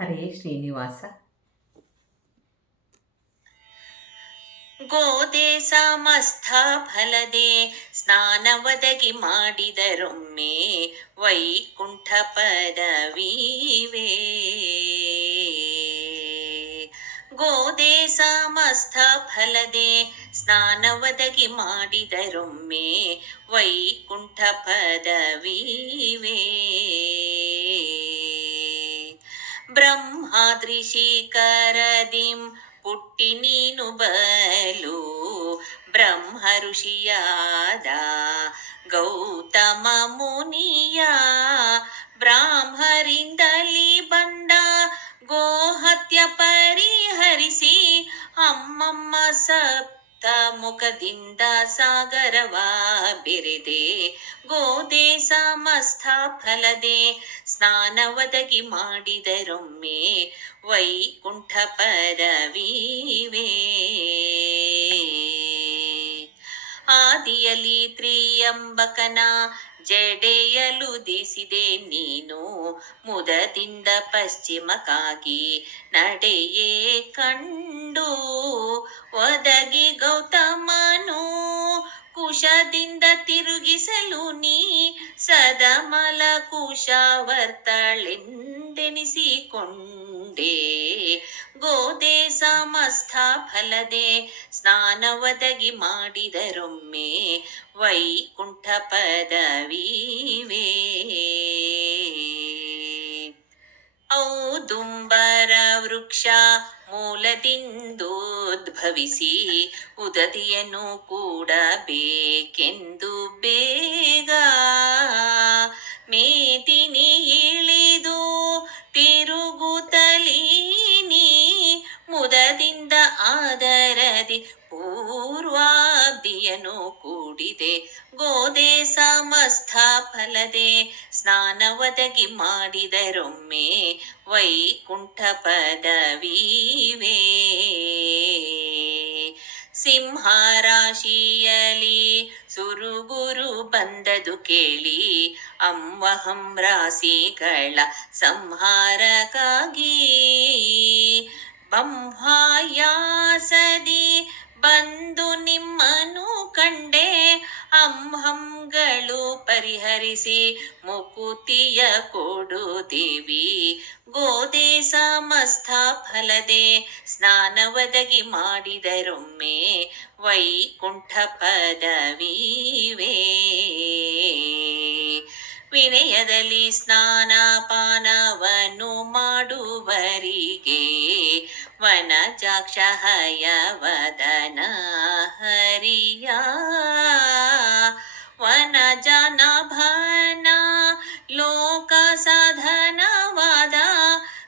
ಹರೇ ಶ್ರೀನಿವಾಸ. ಗೋದೆ ಸಮಸ್ತ ಫಲದೆ, ಸ್ನಾನ ಒದಗಿ ಮಾಡಿದರೊಮ್ಮೆ ವೈಕುಂಠ ಪದವೀವೇ. ಗೋದೆ ಸಮಸ್ತ ಫಲದೆ, ಸ್ನಾನ ಒದಗಿ ಮಾಡಿದರೊಮ್ಮೆ ವೈಕುಂಠ ಪದವಿವೆ. ಬ್ರಹ್ಮಾದ್ರಿ ಶಿಖರದಿಂ ಪುಟ್ಟಿ ನೀನು ಬಲು ಬ್ರಹ್ಮ ಋಷಿಯಾದ ಗೌತಮ ಮುನಿಯ ಬ್ರಾಹ್ಮರಿಂದಲಿ ಬಂದ ಗೋಹತ್ಯ ಪರಿಹರಿಸಿ ಅಮ್ಮಮ್ಮ ಸಪ್ತ ಮುಖದಿಂದ ಸಾಗರವ ಬೆರೆದೆ. ಗೋದೆ ಸಮಸ್ತ ಫಲದೆ. ಸ್ನಾನ ಒದಗಿ ಮಾಡಿದರೊಮ್ಮೆ ವೈಕುಂಠ ಪರವೀವೇ. ಆದಿಯಲಿ ತ್ರಿಯಂಬಕನ ಜಡೆಯಲು ದಿಸಿದೆ ನೀನು ಮುದದಿಂದ ಪಶ್ಚಿಮಕ್ಕಾಗಿ ನಡೆಯೇ ಕಂಡು. ಒದಗಿ ಗೌತಮನು ಕುಶದಿಂದ ತಿರುಗಿಸಲು ನೀ ಸದಮಲ ಕುಶವರ್ತಳೆಂದೆನಿಸಿಕೊಂಡೆ ಗೋದೆ ಸಮಸ್ತ ಫಲದೆ. ಸ್ನಾನ ಒದಗಿ ಮಾಡಿದರೊಮ್ಮೆ ವೈಕುಂಠ ಪದವಿವೆ ಔದುಂಬರ ವೃಕ್ಷ ಮೂಲದಿಂದೋದ್ಭವಿಸಿ ಉದದಿಯನ್ನು ಕೂಡಬೇಕೆಂದು ಬೇಗ. ಮೇದಿನಿ ಆದರದಿ ಪೂರ್ವಾಬ್ದಿಯನು ಕೂಡಿದೆ. ಗೋದೆ ಸಮಸ್ತ ಫಲದೆ ಸ್ನಾನ ಒದಗಿ ಮಾಡಿದರೊಮ್ಮೆ ವೈಕುಂಠ ಪದವೀವೇ. ಸಿಂಹರಾಶಿಯಲಿ ಸುರುಗುರು ಬಂದದು ಕೇಳಿ ಅಂವಹಂ ರಾಶಿಗಳ ಸಂಹಾರಕ್ಕಾಗಿ. ಬಂಹಾಯಾಸದಿ ಬಂದು ನಿಮ್ಮನು ಕಂಡೆ. ಅಂಹಂಗಳು ಪರಿಹರಿಸಿ ಮುಕುತಿಯ ಕೊಡುತ್ತೀವಿ ಗೋದೆ ಸಮಸ್ತ ಫಲದೆ ಸ್ನಾನ ಒದಗಿ ಮಾಡಿದರೊಮ್ಮೆ ವೈಕುಂಠ ಪದವೀವೇ. ವಿನಯದಲ್ಲಿ ಸ್ನಾನ ಪಾನವನ್ನು ಮಾಡುವರಿಗೆ ವನಜಾಕ್ಷ ಹಯವದನ ಹರಿಯ. ವನಜನಭನ ಲೋಕ ಸಾಧನವಾದ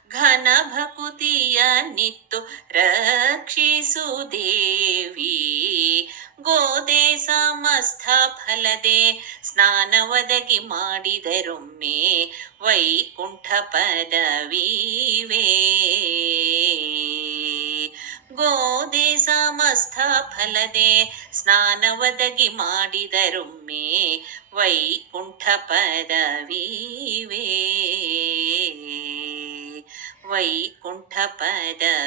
ಘನ ಭಕುತಿಯ ನಿತ್ತು ರಕ್ಷಿಸು ದೇವಿ. ಗೋದೆ ಸಮಸ್ತ ಫಲದೆ ಸ್ನಾನ ಒದಗಿ ಮಾಡಿದರೊಮ್ಮೆ ವೈಕುಂಠ ಪದವೀವೇ. ಫಲದೆ ಸ್ನಾನ ಒದಗಿ ಮಾಡಿದರೊಮ್ಮೆ ವೈಕುಂಠ ಪದವೀವೇ. ವೈಕುಂಠ ಪದವಿವೆ.